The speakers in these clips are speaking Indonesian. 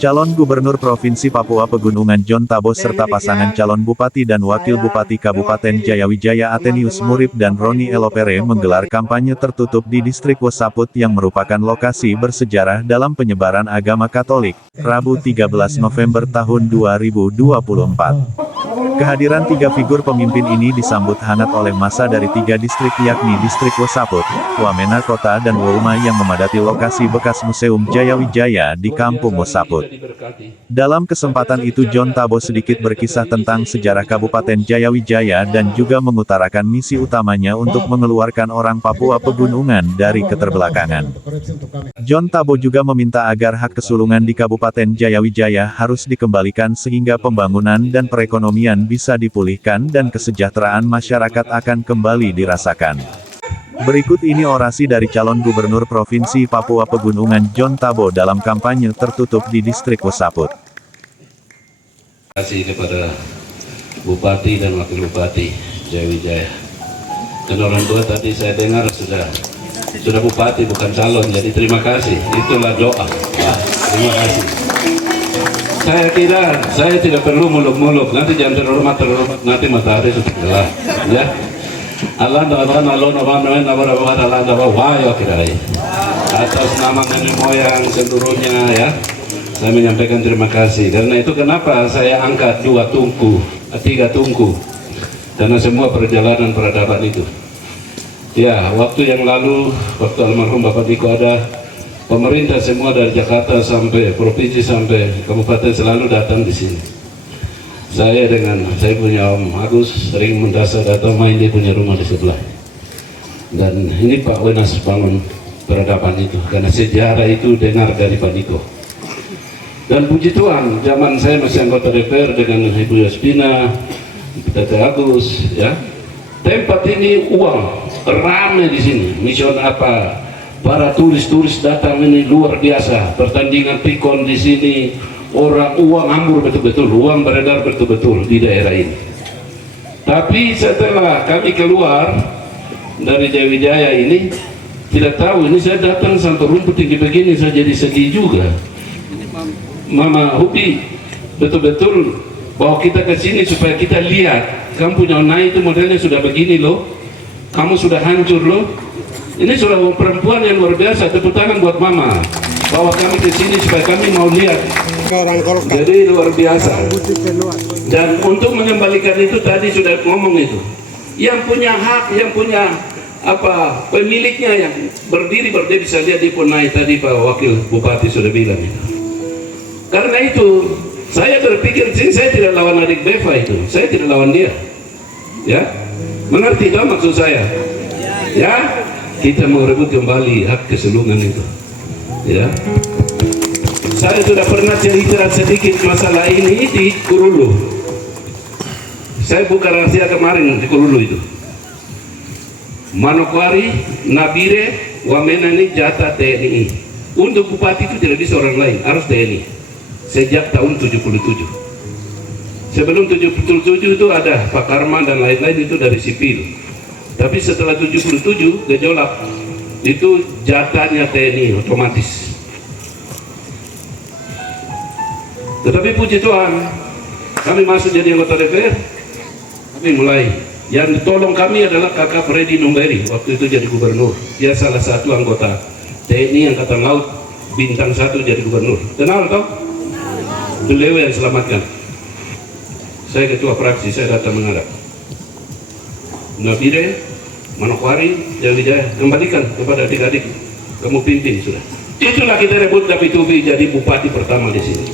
Calon Gubernur Provinsi Papua Pegunungan John Tabo serta pasangan calon Bupati dan Wakil Bupati Kabupaten Jayawijaya Athenius Murib dan Roni Elopere menggelar kampanye tertutup di distrik Wesaput yang merupakan lokasi bersejarah dalam penyebaran agama Katolik, Rabu 13 November tahun 2024. Kehadiran tiga figur pemimpin ini disambut hangat oleh massa dari tiga distrik yakni distrik Wesaput, Wamena Kota dan Wouma yang memadati lokasi bekas Museum Jayawijaya di Kampung Wesaput. Dalam kesempatan itu John Tabo sedikit berkisah tentang sejarah Kabupaten Jayawijaya dan juga mengutarakan misi utamanya untuk mengeluarkan orang Papua Pegunungan dari keterbelakangan. John Tabo juga meminta agar hak kesulungan di Kabupaten Jayawijaya harus dikembalikan sehingga pembangunan dan perekonomian bisa dipulihkan dan kesejahteraan masyarakat akan kembali dirasakan. Berikut ini orasi dari calon Gubernur Provinsi Papua Pegunungan John Tabo dalam kampanye tertutup di distrik Wesaput. Terima kasih kepada Bupati dan Wakil Bupati Jayawijaya. Dan orang tua tadi saya dengar sudah Bupati bukan calon, jadi terima kasih. Itulah doa. Ya, terima kasih. Saya kira saya tidak perlu muluk-muluk, nanti jangan terhormat, nanti matahari sudah gelap, ya. Atas nama nenek moyang seluruhnya, ya, saya menyampaikan terima kasih. Karena itu kenapa saya angkat tiga tungku, karena semua perjalanan peradaban itu. Ya, waktu yang lalu, waktu almarhum Bapak Diko ada, pemerintah semua dari Jakarta sampai provinsi sampai kabupaten selalu datang di sini. Saya punya Om Agus sering mendasar datang main, dia punya rumah di sebelah. Dan ini Pak Wenas bangun peradaban itu karena sejarah itu dengar dari Pak Diko. Dan puji Tuhan, zaman saya masih anggota DPR dengan Ibu Yaspina, Tete Agus, ya. Tempat ini uang ramai di sini. Mission apa? Para turis-turis datang ini luar biasa. Pertandingan pikon di sini, uang ambur betul-betul, uang beredar betul-betul di daerah ini. Tapi setelah kami keluar dari Jayawijaya ini, tidak tahu ini saya datang sampai rumput tinggi begini, saya jadi sedih juga. Mama Hubi betul-betul bawa kita ke sini supaya kita lihat, kamu punya Onai itu modelnya sudah begini loh, kamu sudah hancur loh. Ini sudah perempuan yang luar biasa. Tepuk tangan buat mama bawa kami ke sini supaya kami mau lihat. Jadi luar biasa. Dan untuk mengembalikan itu tadi sudah ngomong itu, yang punya hak, yang punya apa pemiliknya yang berdiri bisa lihat di Ponai tadi Pak Wakil Bupati sudah bilang itu. Karena itu saya berpikir sini saya tidak lawan adik Beva itu, saya tidak lawan dia. Ya, mengerti kan maksud saya? Ya. Kita mau rebut kembali hak kesulungan itu, ya. Saya sudah pernah cerita sedikit masalah ini di Kululu. Saya buka rahasia kemarin di Kululu itu. Manokwari, Nabire, Wamena ini jatah TNI. Untuk bupati itu tidak bisa orang lain, harus TNI. Sejak tahun 77. Sebelum 77 itu ada Pak Karman dan lain-lain itu dari sipil. Tapi setelah 77 gejolak itu jatahnya TNI otomatis. Tetapi puji Tuhan, kami masuk jadi anggota DPR, kami mulai. Yang tolong kami adalah kakak Freddy Numberi, waktu itu jadi gubernur. Dia salah satu anggota TNI Angkatan Laut bintang 1 jadi gubernur. Kenal toh? Beliau yang selamatkan. Saya ketua fraksi, saya datang menghadap. Nabire, Manokwari, Jayawijaya, kembalikan kepada adik-adik, kamu pimpin sudah. Itulah kita rebut David Tubi jadi bupati pertama di sini.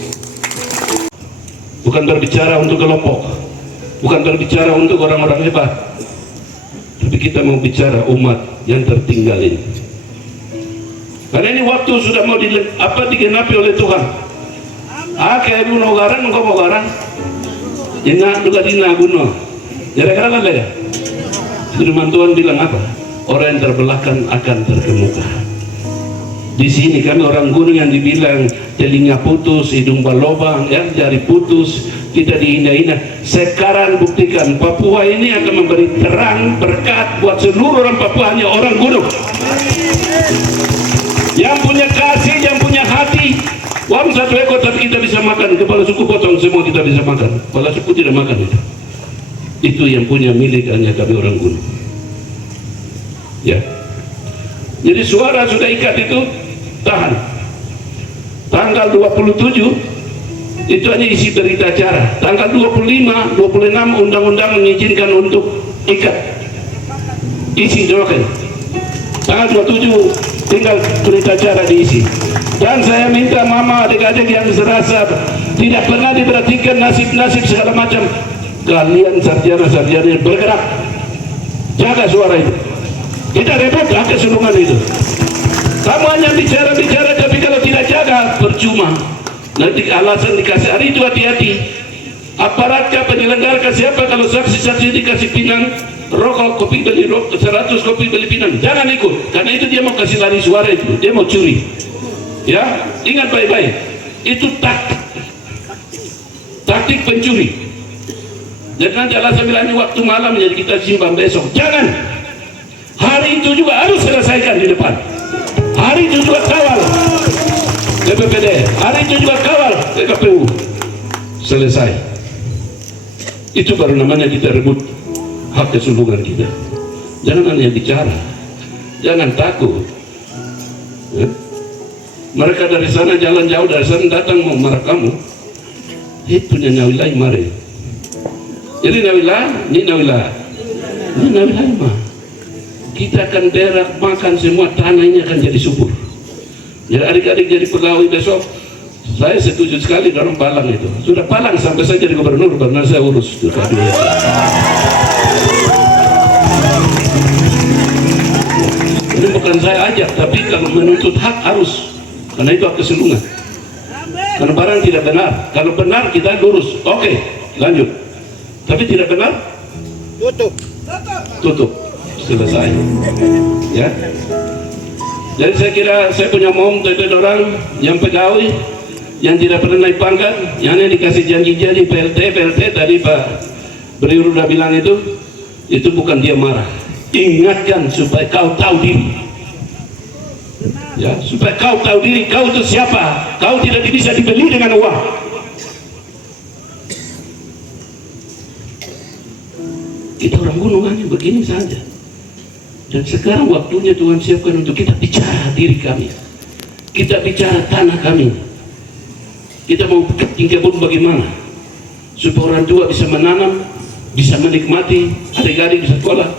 Bukan berbicara untuk kelompok, bukan berbicara untuk orang-orang hebat, tapi kita mau bicara umat yang tertinggal ini. Karena ini waktu sudah mau digenapi oleh Tuhan. Kayak bunuh garan, engkau mau garan, jangan juga dina bunuh. Kira-kira kan ya? Firman Tuhan bilang apa? Orang yang terbelakang akan terkemuka. Di sini kami orang gunung yang dibilang telinga putus, hidung berlobang, ya, jari putus, kita dihina-hina. Sekarang buktikan Papua ini akan memberi terang berkat buat seluruh orang Papua, hanya orang gunung. Yang punya kasih, yang punya hati, Warung 1 ekor tapi kita bisa makan, kepala suku potong semua kita bisa makan, kepala suku tidak makan itu. Itu yang punya milik hanya kami orang gunung. Ya. Jadi suara sudah ikat itu tahan. Tanggal 27 itu hanya isi berita acara. Tanggal 25, 26 undang-undang mengizinkan untuk ikat. Isi doakan. Tanggal 27 tinggal berita acara diisi. Dan saya minta mama adik-adik yang serasa tidak pernah diperhatikan nasib-nasib segala macam, kalian sarjana-sarjana bergerak, jaga suara itu. Kita repot hak kesulungan itu. Kamu hanya bicara-bicara, tapi kalau tidak jaga percuma. Nanti alasan dikasih. Hari itu hati-hati. Aparatkah penyelenggara siapa kalau saksi-saksi dikasih pinang rokok, kopi beli rokok, 100 kopi beli pinang, jangan ikut, karena itu dia mau kasih lari suara itu, dia mau curi. Ya, ingat baik-baik, itu taktik pencuri. Dan nanti alasan bilangnya waktu malam, jadi kita simpan besok. Jangan. Hari itu juga harus selesaikan di depan. Hari itu juga kawal BPPD, hari itu juga kawal PKPU. Selesai. Itu baru namanya kita rebut hak kesulungan kita. Jangan hanya bicara, jangan takut. Mereka dari sana jalan jauh dari sana datang mau marah kamu. Itu nawilah mari. Jadi nawilah, ini nawilah mah. Kita akan berak makan semua, tanah ini akan jadi subur. Jadi adik-adik jadi pegawai besok. Saya setuju sekali dalam palang itu. Sudah palang sampai saya jadi gubernur saya urus. Ini bukan saya ajak, tapi kalau menuntut hak harus. Karena itu hak kesulungan. Karena barang tidak benar. Kalau benar kita lurus. Oke, lanjut. Tapi tidak benar? Tutup. Selesai. Ya. Jadi saya kira saya punya mau untuk orang yang pegawai yang tidak pernah naik pangkat, yang hanya dikasih janji-janji PLT tadi Pak Beriur udah bilang itu bukan dia marah. Ingatkan supaya kau tahu diri. Ya, supaya kau tahu diri, kau itu siapa? Kau tidak bisa dibeli dengan uang. Kita orang gunung hanya begini saja. Dan sekarang waktunya Tuhan siapkan untuk kita bicara diri kami. Kita bicara tanah kami. Kita mau bikin kebun bagaimana? Supaya orang tua bisa menanam, bisa menikmati, adik-adik bisa sekolah.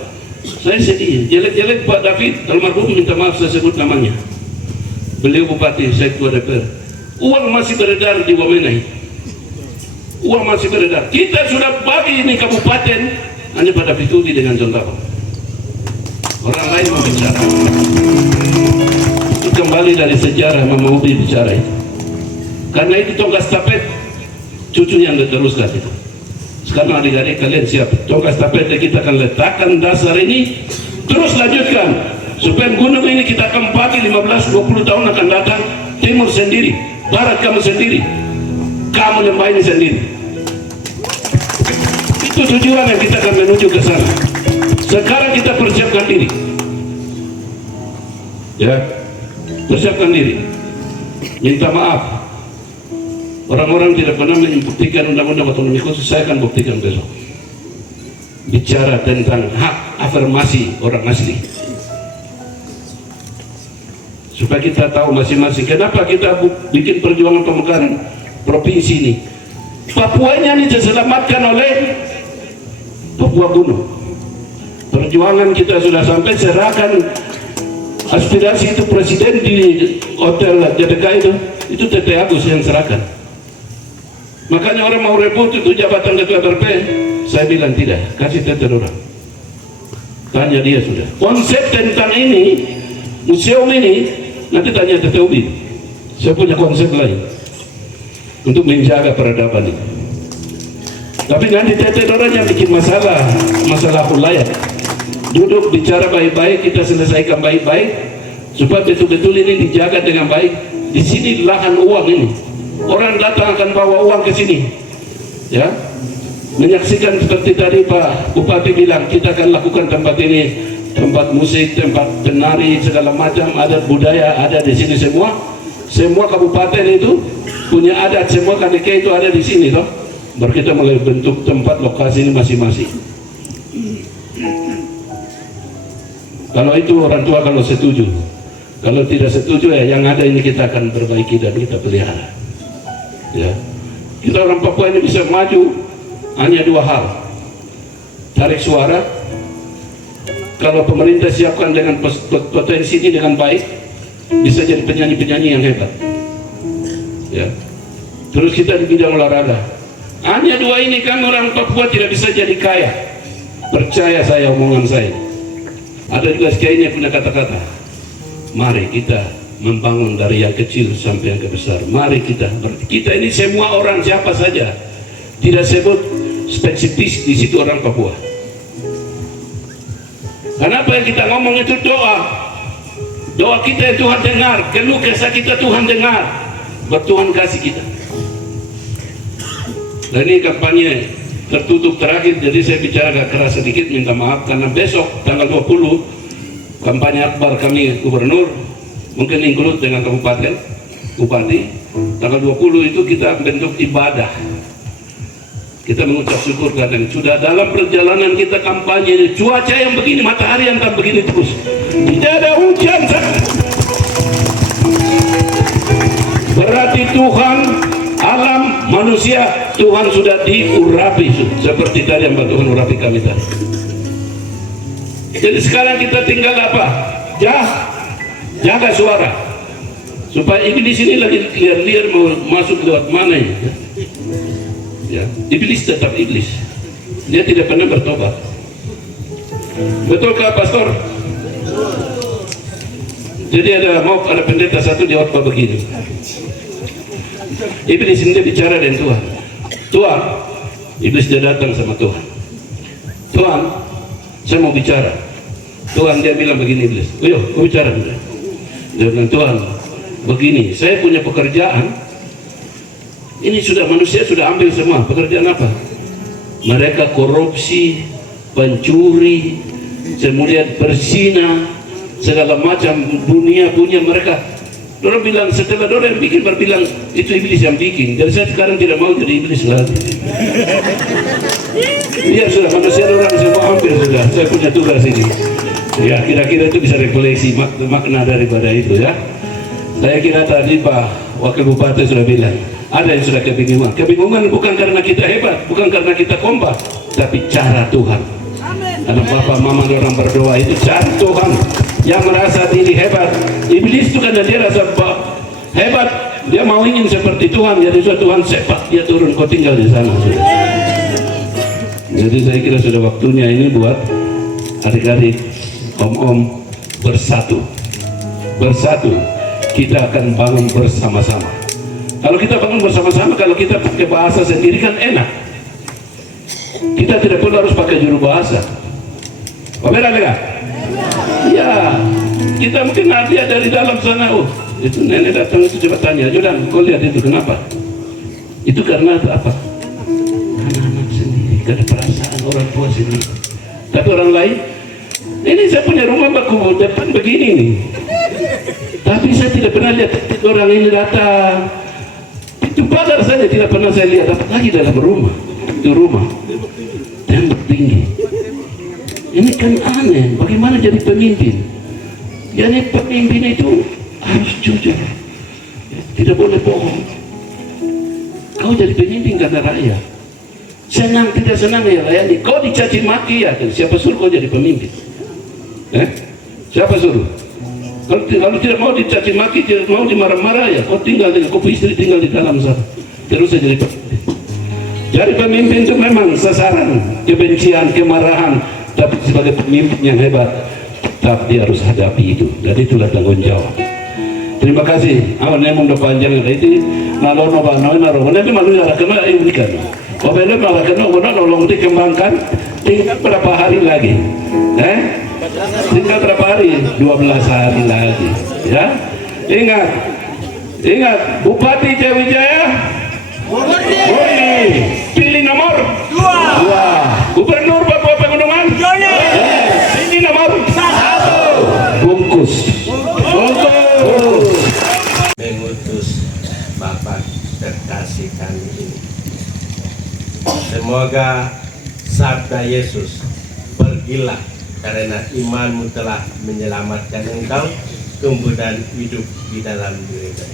Saya sedih, jelek-jelek Pak David almarhum, minta maaf saya sebut namanya. Beliau bupati, saya ketua DPR. Uang masih beredar di Wamenai. Uang masih beredar. Kita sudah bagi ini kabupaten hanya pada Pituli dengan Jontapang. Orang lain mau bicara. Itu kembali dari sejarah Mama Ubi bicara itu. Karena itu tongkat stafet cucu yang diteruskan itu. Sekarang adik-adik kalian siap. Tongkat stafet kita akan letakkan dasar ini, terus lanjutkan. Supaya gunung ini kita akan pakai 15-20 tahun akan datang. Timur sendiri, barat kamu sendiri, kamu lembah ini sendiri. Itu tujuan yang kita akan menuju ke sana. Sekarang kita persiapkan diri. Ya, persiapkan diri. Minta maaf. Orang-orang tidak pernah membuktikan undang-undang otonomi khusus, saya akan buktikan besok. Bicara tentang hak afirmasi orang asli. Supaya kita tahu masing-masing kenapa kita bikin perjuangan pemekaran provinsi ini. Papuanya ini diselamatkan oleh Papua Gunung. Perjuangan kita sudah sampai, serahkan aspirasi itu presiden di hotel JBK itu Tete Agus yang serahkan. Makanya orang mau repot itu jabatan ketua RP, saya bilang tidak, kasih Tete orang. Tanya dia sudah. Konsep tentang ini, museum ini, nanti tanya Tete Ubi. Saya punya konsep lain untuk menjaga peradaban ini. Tapi nanti Tete orang yang bikin masalah hulayat. Duduk bicara baik-baik, kita selesaikan baik-baik supaya betul-betul ini dijaga dengan baik. Di sini lahan uang ini. Orang datang akan bawa uang ke sini. Ya. Menyaksikan seperti tadi Pak Bupati bilang, kita akan lakukan tempat ini, tempat musik, tempat penari, segala macam adat budaya ada di sini semua. Semua kabupaten itu punya adat, semua KDK itu ada di sini toh. Baru kita mulai bentuk tempat lokasi ini masing-masing. Kalau itu orang tua kalau setuju, kalau tidak setuju ya yang ada ini kita akan perbaiki dan kita pelihara. Ya, kita orang Papua ini bisa maju hanya dua hal: tarik suara. Kalau pemerintah siapkan dengan potensi ini dengan baik, bisa jadi penyanyi-penyanyi yang hebat. Ya, terus kita di bidang olahraga. Hanya dua ini kan orang Papua tidak bisa jadi kaya. Percaya saya omongan saya. Ada juga sekalian yang punya kata-kata, mari kita membangun dari yang kecil sampai yang besar. Mari kita ini semua orang siapa saja, tidak sebut spesifis di situ orang Papua. Kenapa yang kita ngomong itu doa? Doa kita yang Tuhan dengar, keluh kesah kita Tuhan dengar, Tuhan kasih kita. Dan ini kampanye tertutup terakhir, jadi saya bicara agak keras sedikit, minta maaf karena besok tanggal 20 kampanye akbar kami gubernur, mungkin include dengan kabupaten, bupati. Tanggal 20 itu kita bentuk ibadah, kita mengucap syukur karena sudah dalam perjalanan kita kampanye, cuaca yang begini, matahari yang tak begini terus, tidak ada hujan. Berarti Tuhan, alam, manusia, Tuhan sudah diurapi seperti tadi yang Tuhan urapi kami tadi. Jadi sekarang kita tinggal apa? Jaga suara supaya iblis ini lagi liar-liar mau masuk lewat mana ya? Ya, iblis tetap iblis, dia tidak pernah bertobat. Betulkah pastor? Jadi ada pendeta satu di khotbah begini, iblis ini bicara dengan Tuhan. Tuhan, iblis dia datang sama Tuhan. Tuhan, saya mau bicara. Tuhan, dia bilang begini, iblis, ayo kau bicara. Dia bilang, Tuhan, begini, saya punya pekerjaan. Ini sudah manusia sudah ambil semua. Pekerjaan apa? Mereka korupsi, pencuri, kemudian berzina, segala macam dunia punya mereka. Orang bilang setelah orang yang bikin berbilang itu iblis yang bikin. Jadi saya sekarang tidak mau jadi iblis lagi. Dia sudah manusia orang semua hampir sudah. Saya punya tugas ini. Ya kira-kira itu bisa refleksi makna daripada itu ya. Saya kira tadi Pak Wakil Bupati sudah bilang ada yang sudah kebingungan. Kebingungan bukan karena kita hebat, bukan karena kita kompak, tapi cara Tuhan. Karena Bapak Mama orang berdoa itu cara Tuhan. Yang merasa diri hebat, iblis itu karena dia rasa hebat, dia mau ingin seperti Tuhan, jadi sudah Tuhan sepak dia turun, kau tinggal di sana sudah. Jadi saya kira sudah waktunya ini buat adik-adik, om-om bersatu, kita akan bangun bersama-sama. Kalau kita bangun bersama-sama, kalau kita pakai bahasa sendiri kan enak, kita tidak perlu harus pakai juru bahasa. Benar enggak? Ya, kita mungkin lihat dari dalam sana, oh itu nenek datang itu coba tanya, Jodan, kau lihat itu kenapa? Itu karena apa? Anak-anak sendiri, karena perasaan orang tua sendiri. Tapi orang lain, ini saya punya rumah baku depan begini nih. Tapi saya tidak pernah lihat orang ini datang. Itu pagar saja tidak pernah saya lihat, dapat lagi dalam rumah. Itu rumah tembok tinggi. Ini kan aneh, bagaimana jadi pemimpin? Jadi pemimpin itu harus jujur, tidak boleh bohong. Kau jadi pemimpin karena rakyat. Senang tidak senang ya layani. Kau dicaci maki ya, siapa suruh kau jadi pemimpin? Siapa suruh? Kalau tidak mau dicaci maki, tidak mau dimarah-marah ya, kau tinggal dengan kau istri tinggal di dalam sana. Terus saya jadi pemimpin. Jadi pemimpin itu memang sasaran kebencian, kemarahan. Tapi sebagai pemimpin yang hebat, tetap dia harus hadapi itu. Dan itulah tanggung jawab. Terima kasih. Awan yang mudah panjang itu. Nalono banoy naro. Nanti malu ya kena ini kan. Obelnya malah kena benar nolong dikembangkan. Tinggal berapa hari lagi? Tinggal berapa hari? 12 hari lagi. Ya. Ingat. Bupati Jayawijaya. Murni. Pilih nomor 2. Gubernur Papua Pegunungan. Ini nomor 1. Bungkus. Mengutus Bapak Semoga sabda Yesus, pergilah karena imanmu telah menyelamatkan engkau, tumbuh dan hidup di dalam dirimu.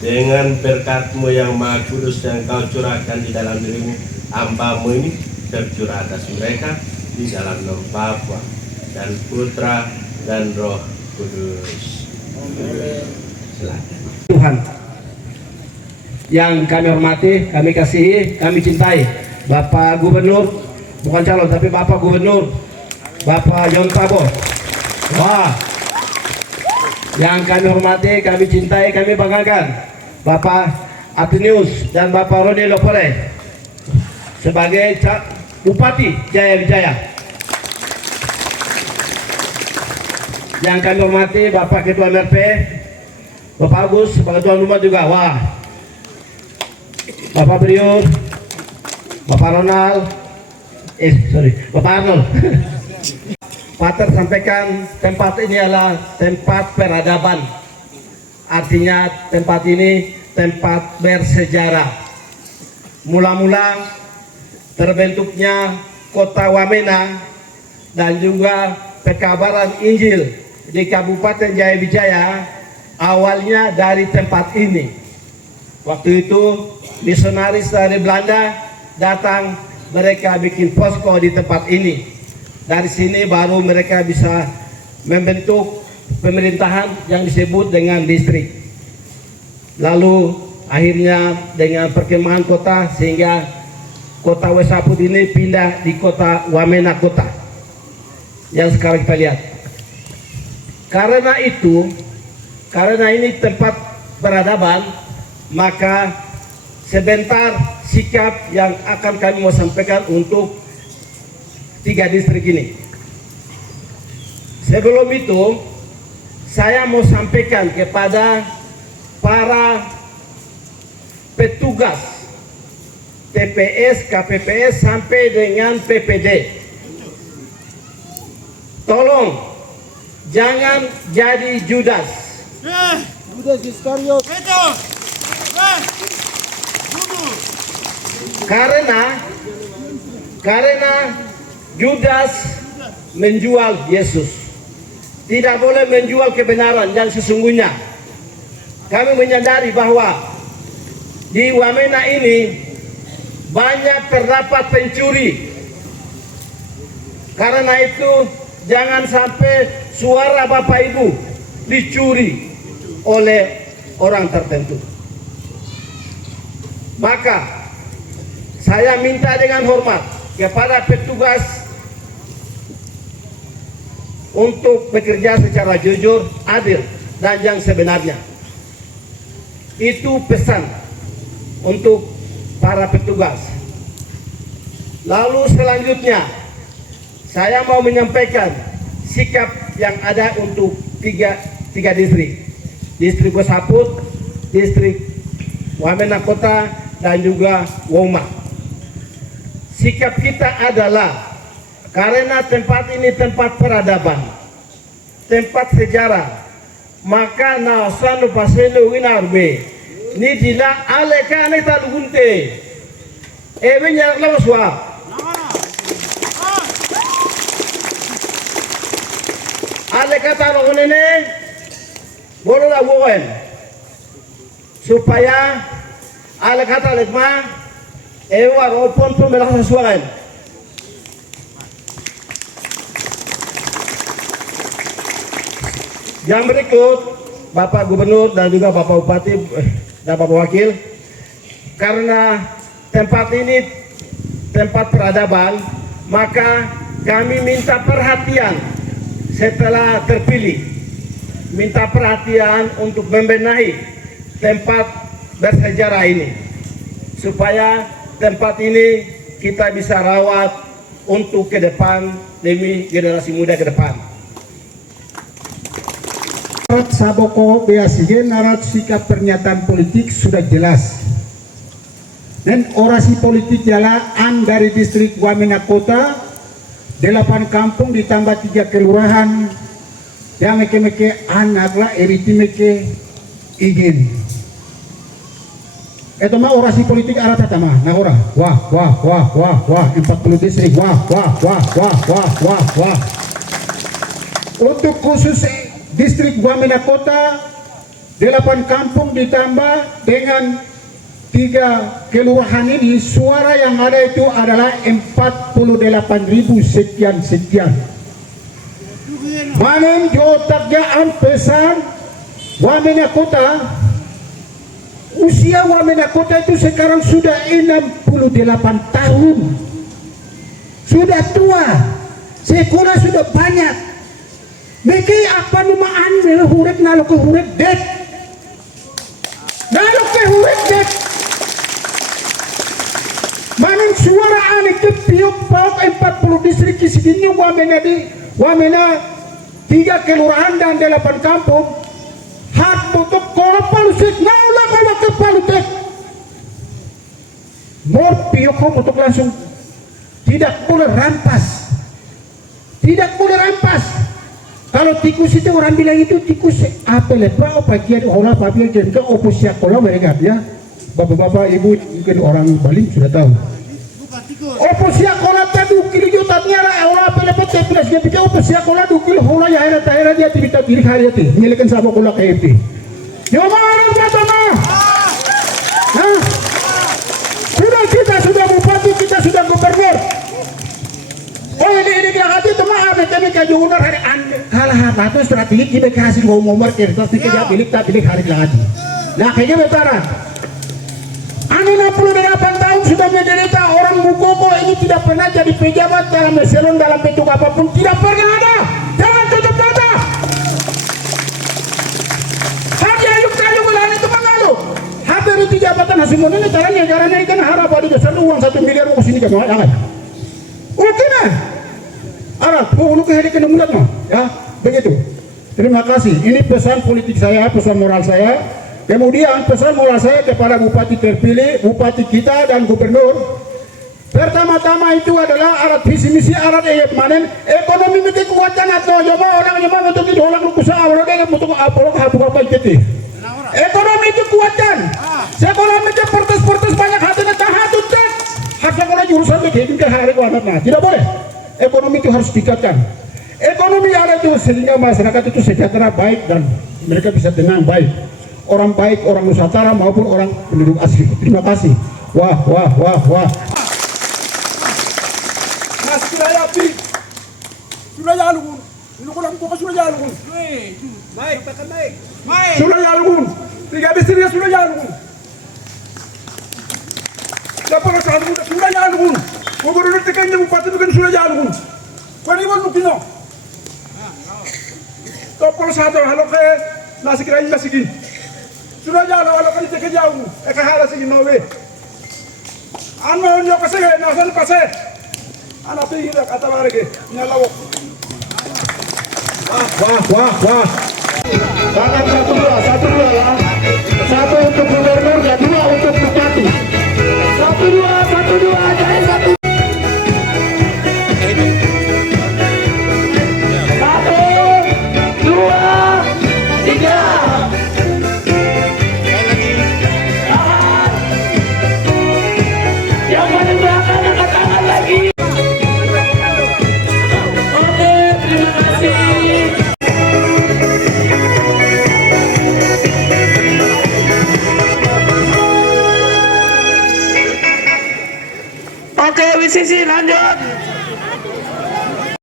Dengan berkat-Mu yang Maha Kudus yang Kau curahkan di dalam dirimu, hamba-Mu ini tercurah atas mereka di dalam nama Bapa dan Putra dan Roh Kudus. Silakan. Tuhan yang kami hormati, kami kasihi, kami cintai Bapak Gubernur, bukan calon tapi Bapak Gubernur, Bapak John Tabo. Wah, yang kami hormati, kami cintai, kami banggakan Bapak Atenius dan Bapak Roni Elopere sebagai Bupati Jaya Wijaya. Yang kami hormati Bapak Ketua MRP, Bapak Agus sebagai tuan rumah juga. Wah, Bapak Priur, Bapak Ronald, Bapak Arnold. Pater sampaikan tempat ini adalah tempat peradaban. Artinya tempat ini tempat bersejarah. Mula-mula terbentuknya kota Wamena dan juga pekabaran Injil di Kabupaten Jaya Wijaya awalnya dari tempat ini. Waktu itu misionaris dari Belanda datang, mereka bikin posko di tempat ini. Dari sini baru mereka bisa membentuk pemerintahan yang disebut dengan distrik. Lalu akhirnya dengan perkembangan kota sehingga kota Wesaput ini pindah di kota Wamena Kota yang sekarang kita lihat. Karena itu, karena ini tempat peradaban, maka sebentar sikap yang akan kami mau sampaikan untuk 3 distrik ini. Sebelum itu, saya mau sampaikan kepada para petugas TPS, KPPS sampai dengan PPD. Tolong jangan jadi Judas. Judas Iskariot. Karena Judas menjual Yesus. Tidak boleh menjual kebenaran yang sesungguhnya. Kami menyadari bahwa di Wamena ini banyak terdapat pencuri. Karena itu jangan sampai suara Bapak Ibu dicuri oleh orang tertentu. Maka saya minta dengan hormat kepada petugas untuk bekerja secara jujur, adil, dan yang sebenarnya. Itu pesan untuk para petugas. Lalu selanjutnya saya mau menyampaikan sikap yang ada untuk tiga distrik. Distrik Wesaput, distrik Wamena Kota, dan juga Woma. Sikap kita adalah karena tempat ini tempat peradaban, tempat sejarah, maka naosano paselo winarbe ni dila aleka ne talugunte ebe nyak lawaswa aleka talugunene bolo la woen supaya aleka talekma ewa ropon to melaka suaen. Yang berikut, Bapak Gubernur dan juga Bapak Bupati dan Bapak Wakil, karena tempat ini tempat peradaban, maka kami minta perhatian setelah terpilih, minta perhatian untuk membenahi tempat bersejarah ini, supaya tempat ini kita bisa rawat untuk ke depan demi generasi muda ke depan. Saboko beasigen narat sikap pernyataan politik sudah jelas. Dan orasi politik jalan dari distrik Wamena Kota, 8 kampung ditambah 3 kelurahan yang meke anaklah eritimeke izin. Itu mah orasi politik arah tatama. Nah ora. Wah, 40 distrik. Wah. Untuk khusus distrik Wamena Kota, 8 kampung ditambah dengan 3 kelurahan ini, suara yang ada itu adalah 48.000 sekian. Manen jotaknya pesan Wamena Kota, usia Wamena Kota itu sekarang sudah 68 tahun, sudah tua, sekolah sudah banyak. Mereka apa nama aneh hurek nalo ke hurek dek, nalo ke hurek dek. Manen suara aneh ke piok pauk 40 distrik di sini Wamena 3 kelurahan dan 8 kampung. Hak tutup kalau palusik naulah kalau ke palutek. Mor piok untuk langsung tidak boleh rampas. Kalau tikus itu orang bilang itu tikus apa lepas bagian olah bagian ke oposisi sekolah mereka ya. Bapak-bapak ibu mungkin orang Bali sudah tahu. Oposisi sekolah tadi kilo jutatnya olah apa lepas teplas dia pikir oposisi sekolah dukil olah ya era dia tidak diri hari itu nyelekan sabuk olah kayak itu. Yo mana pertama? Nah, kita sudah bupati, kita sudah gubernur. Oh ini hati itu maaf kami kajunar hari kalah apa strategi kita kasih ngomong kertas kita pilih tak pilih hari lagi. Nah kayaknya betaran. Anu 68 tahun sudah menderita orang Bukoko ini tidak pernah jadi pejabat dalam eselon dalam bentuk apapun, tidak pernah ada. Jangan tutup mata. Hati ayuk bulan itu mengalu. Hampir itu jabatan hasil modalnya caranya caranya ikan harap ada besar uang 1 miliar ke sini kamu jangan. Oke nah, Arab, lu kehadiran mulut mah, ya begitu. Terima kasih. Ini pesan politik saya, pesan moral saya. Kemudian pesan moral saya kepada bupati terpilih, bupati kita dan gubernur. Pertama-tama itu adalah alat visi misi alat manen ekonomi mesti kuatkan atau coba orang untuk itu orang lukusa awal dengan untuk apa itu. Ekonomi itu kuatkan. Sekolah macam portes banyak hatinya tahan tuntut. Hak sekolah jurusan itu ke hari anaknya tidak boleh. Ekonomi itu harus tingkatkan. Ekonomi ada itu sehingga masyarakat itu sejahtera baik dan mereka bisa tenang baik. Orang baik, orang Nusantara maupun orang penduduk asli. Terima kasih. Wah. Mas sudah yapi. Sudah jalun. Ini kurang kok sudah jalun. Baik. Sudah jalun. 3 distrik sudah jalun. Dapat sudah jalun. Gubernur tekan di bupati bukan sudah jalun. Kau ini mau pino. Topol satu halo ke nasi kirain nasi sudah jalan halo ke tekan jauh. Ekahala sih nawe. Anu nyo kasih nasan kasih. Anak tu hidup kata lagi nyalawok. Wah. Tangan satu dua ya. 1 untuk gubernur dan 2 untuk bupati. 1 2 jangan 1. 1 2 3. Yang paling belakang angkat tangan lagi. Oke, terima kasih. Oke, WCC lanjut.